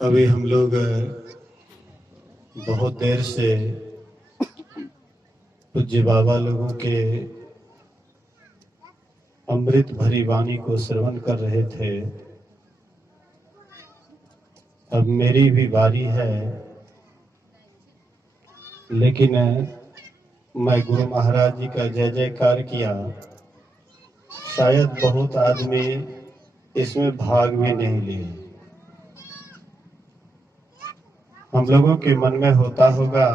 अभी हम लोग बहुत देर से पूज्य बाबा लोगों के अमृत भरी वाणी को श्रवण कर रहे थे। अब मेरी भी बारी है, लेकिन मैं गुरु महाराज जी का जय जयकार किया। शायद बहुत आदमी इसमें भाग भी नहीं लिए। हम लोगों के मन में होता होगा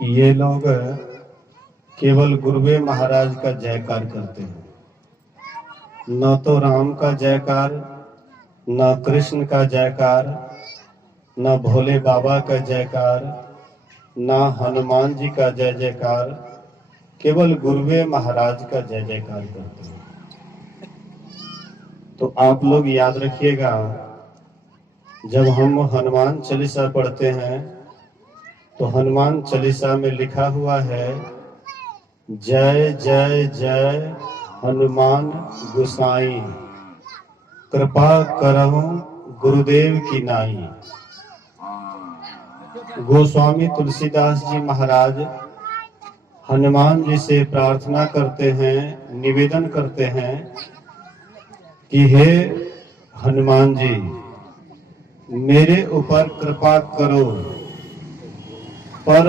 कि ये लोग केवल गुरुवे महाराज का जयकार करते हैं, न तो राम का जयकार, न कृष्ण का जयकार, न भोले बाबा का जयकार, न हनुमान जी का जय जयकार, केवल गुरुवे महाराज का जय जयकार करते हैं। तो आप लोग याद रखिएगा, जब हम हनुमान चालीसा पढ़ते हैं तो हनुमान चालीसा में लिखा हुआ है, जय जय जय हनुमान गोसाई, कृपा करहु गुरुदेव की नाई। गोस्वामी तुलसीदास जी महाराज हनुमान जी से प्रार्थना करते हैं, निवेदन करते हैं कि हे हनुमान जी, मेरे ऊपर कृपा करो, पर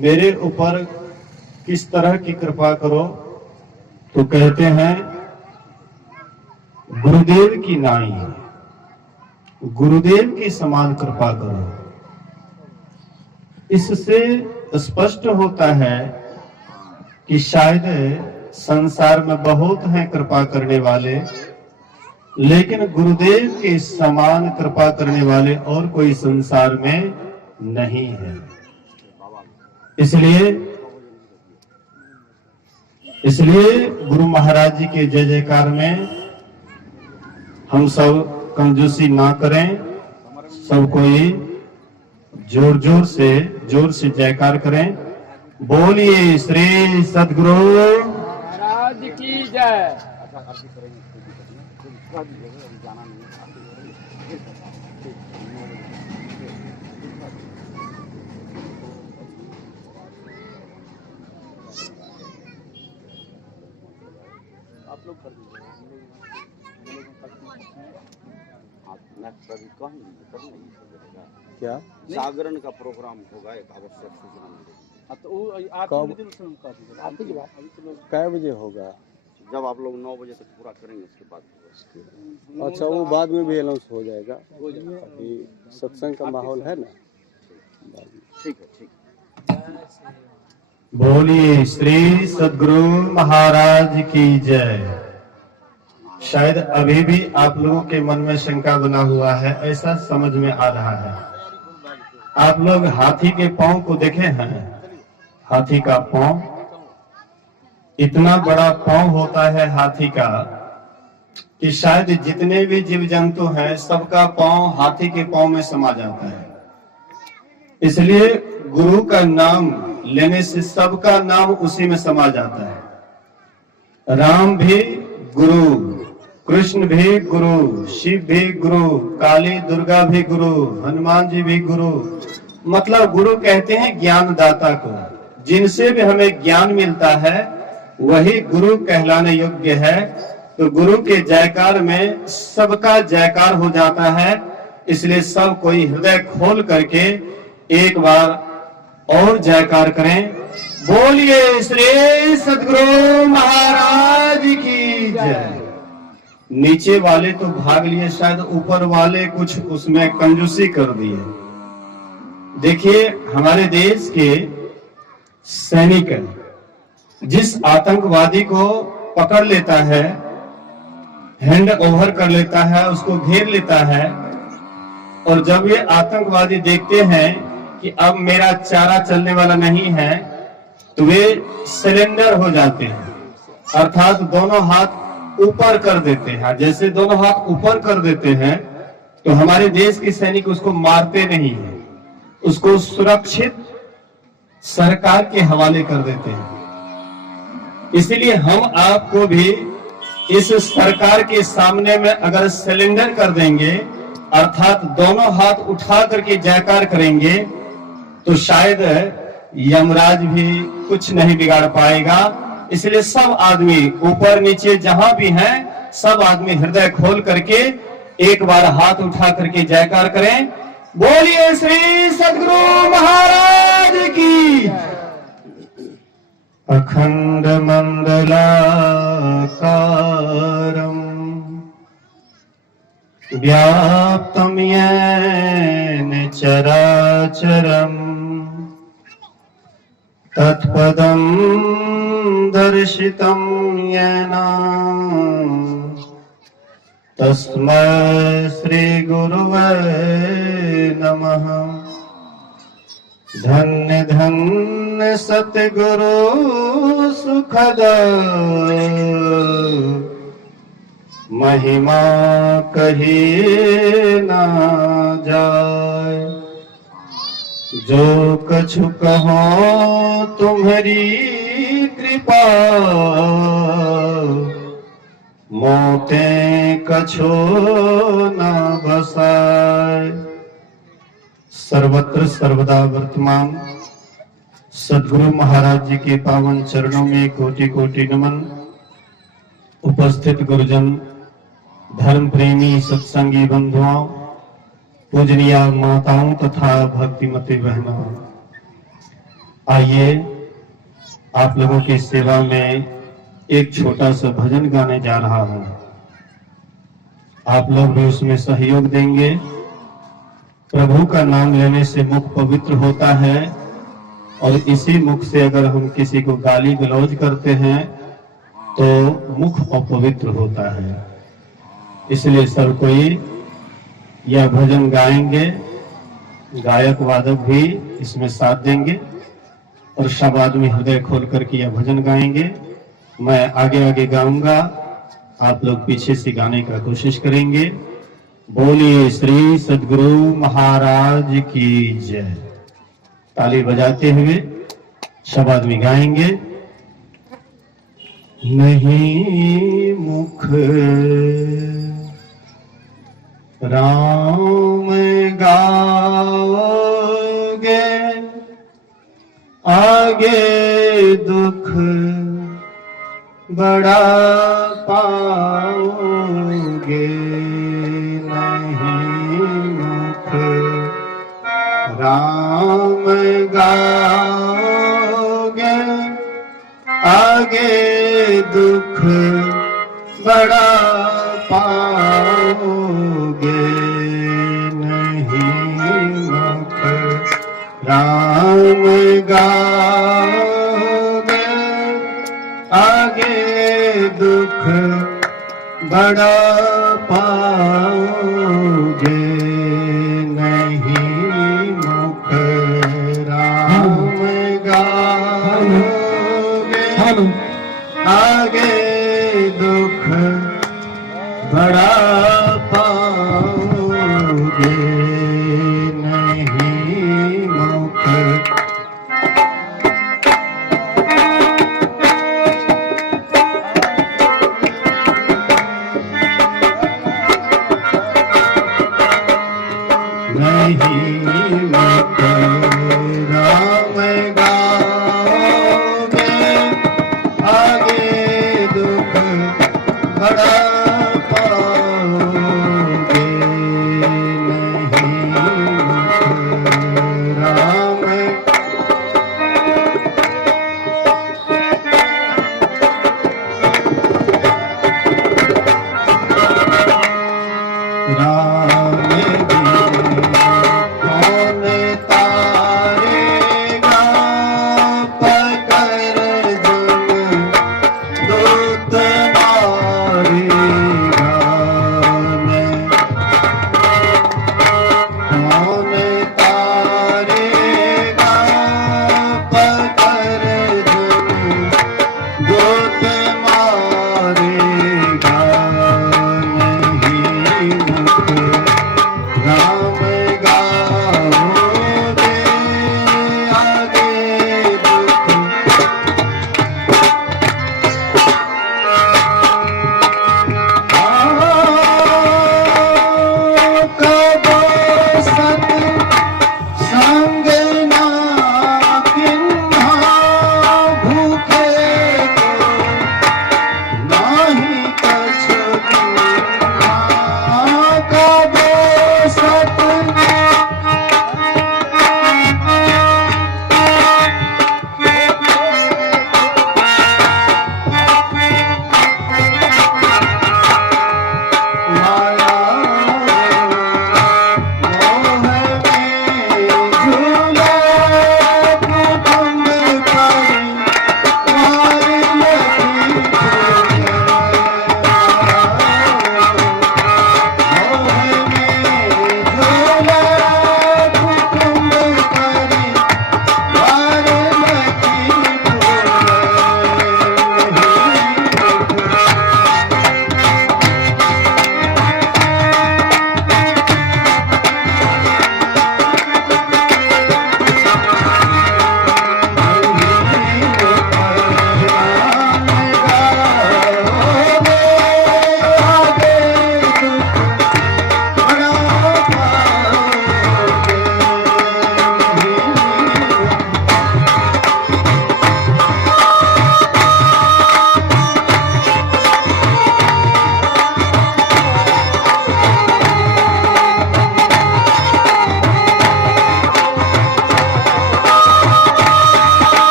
मेरे ऊपर किस तरह की कृपा करो? तो कहते हैं गुरुदेव की नाई, गुरुदेव की समान कृपा करो। इससे स्पष्ट होता है कि शायद संसार में बहुत हैं कृपा करने वाले, लेकिन गुरुदेव के समान कृपा करने वाले और कोई संसार में नहीं है। इसलिए गुरु महाराज जी के जय जयकार में हम सब कंजूसी ना करें, सब कोई जोर से जयकार करें। बोलिए श्री सद्गुरु महाराज की जय। आप लोग कर दीजिए, क्या जागरण का प्रोग्राम होगा, एक आवश्यक सूचना मिलेगी। कै बजे होगा? जब आप लोग 9 बजे तक पूरा करेंगे उसके बाद। अच्छा, वो बाद में भी अनाउंस हो जाएगा। अभी सत्संग का माहौल है ना। ठीक है। बोलिए श्री सद्गुरु महाराज की जय। शायद अभी भी आप लोगों के मन में शंका बना हुआ है, ऐसा समझ में आ रहा है। आप लोग हाथी के पांव को देखे हैं? हाथी का पांव, इतना बड़ा पांव होता है हाथी का कि शायद जितने भी जीव जंतु हैं सबका पांव हाथी के पांव में समा जाता है। इसलिए गुरु का नाम लेने से सबका नाम उसी में समा जाता है। राम भी गुरु, कृष्ण भी गुरु, शिव भी गुरु, काली दुर्गा भी गुरु, हनुमान जी भी गुरु। मतलब गुरु कहते हैं ज्ञानदाता को, जिनसे भी हमें ज्ञान मिलता है वही गुरु कहलाने योग्य है। तो गुरु के जयकार में सबका जयकार हो जाता है। इसलिए सब कोई हृदय खोल करके एक बार और जयकार करें। बोलिए श्री सद्गुरु महाराज की जय। नीचे वाले तो भाग लिए, शायद ऊपर वाले कुछ उसमें कंजूसी कर दिए। देखिए, हमारे देश के सैनिक जिस आतंकवादी को पकड़ लेता है, हैंड ओवर कर लेता है, उसको घेर लेता है, और जब ये आतंकवादी देखते हैं कि अब मेरा चारा चलने वाला नहीं है, तो वे सरेंडर हो जाते हैं, अर्थात दोनों हाथ ऊपर कर देते हैं। जैसे दोनों हाथ ऊपर कर देते हैं तो हमारे देश के सैनिक उसको मारते नहीं है, उसको सुरक्षित सरकार के हवाले कर देते हैं। इसलिए हम आपको भी इस सरकार के सामने में अगर सिलेंडर कर देंगे, अर्थात दोनों हाथ उठा करके जयकार करेंगे, तो शायद यमराज भी कुछ नहीं बिगाड़ पाएगा। इसलिए सब आदमी ऊपर नीचे जहां भी हैं, सब आदमी हृदय खोल करके एक बार हाथ उठा करके जयकार करें। बोलिए श्री सद्गुरु महाराज की। अखंड मंडलाकारं व्याप्तं येन चराचरम् तत्पदं दर्शितं येन तस्मै श्री गुरुवे नमः। धन्य धन्य सतगुरु सुखद महिमा कही ना जाए। जो कछु कहो तुम्हारी कृपा मोते कछु न बसाए। सर्वत्र सर्वदा वर्तमान सद्गुरु महाराज जी के पावन चरणों में कोटि कोटि नमन। उपस्थित गुरुजन, धर्म प्रेमी सत्संगी बंधुओं, पूजनीय माताओं तथा भक्तिमती बहनों, आइए आप लोगों की सेवा में एक छोटा सा भजन गाने जा रहा हूं। आप लोग भी उसमें सहयोग देंगे। प्रभु का नाम लेने से मुख पवित्र होता है, और इसी मुख से अगर हम किसी को गाली गलौज करते हैं तो मुख अपवित्र होता है। इसलिए सब कोई यह भजन गाएंगे, गायक वादक भी इसमें साथ देंगे, और सब आदमी हृदय खोल करके यह भजन गाएंगे। मैं आगे आगे गाऊंगा, आप लोग पीछे से गाने का कोशिश करेंगे। बोलिए श्री सद्गुरु महाराज की जय। ताली बजाते हुए सब आदमी गाएंगे। नहीं मुख राम गाओगे, आगे दुख बड़ा पाओगे। नहीं मुख राम गाओगे, आगे दुख बड़ा पाओगे। नहीं मुख राम गाओगे, आगे दुख बड़ा पाओगे। नहीं मुख राम गाओगे, आगे दुख बड़ा पाओगे। नहीं मुख नहीं मुख राम गाओगे, आगे दुख बड़ा पाओगे। नहीं मुख राम राम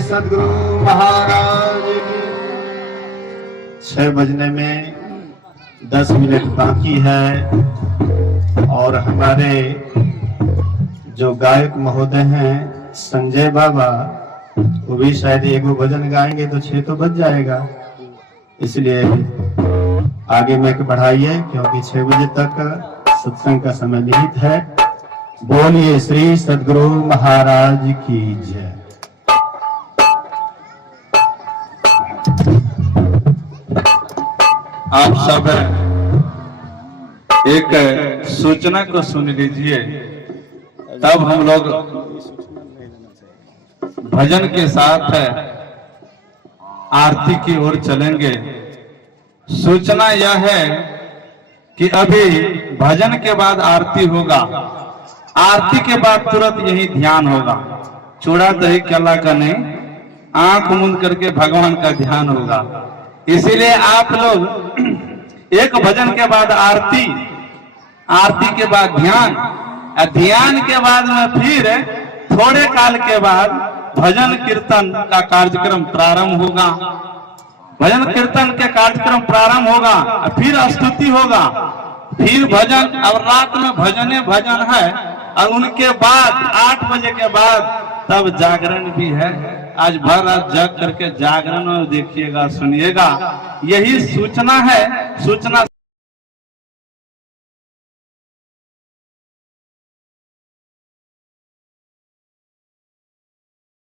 सद्गुरु महाराज की। 6 बजने में 10 मिनट बाकी है और हमारे जो गायक महोदय हैं संजय बाबा, वो भी शायद एगो भजन गाएंगे तो 6 तो बज जाएगा, इसलिए आगे में बढ़ाइए क्योंकि 6 बजे तक सत्संग का समय निहित है। बोलिए श्री सद्गुरु महाराज की जय। आप सब एक सूचना को सुन लीजिए, तब हम लोग भजन के साथ आरती की ओर चलेंगे। सूचना यह है कि अभी भजन के बाद आरती होगा, आरती के बाद तुरंत यही ध्यान होगा। चूड़ा दही केला का नहीं, आंख मूंद करके भगवान का ध्यान होगा। इसीलिए आप लोग एक भजन के बाद आरती, आरती के बाद ध्यान, ध्यान के बाद में फिर थोड़े काल के बाद भजन कीर्तन का कार्यक्रम प्रारंभ होगा। भजन कीर्तन के कार्यक्रम प्रारंभ होगा, फिर स्तुति होगा, फिर भजन। और रात में भजने भजन है, और उनके बाद 8 बजे के बाद तब जागरण भी है। आज भर रात जग करके जागरण देखिएगा, सुनिएगा। यही सूचना है। सूचना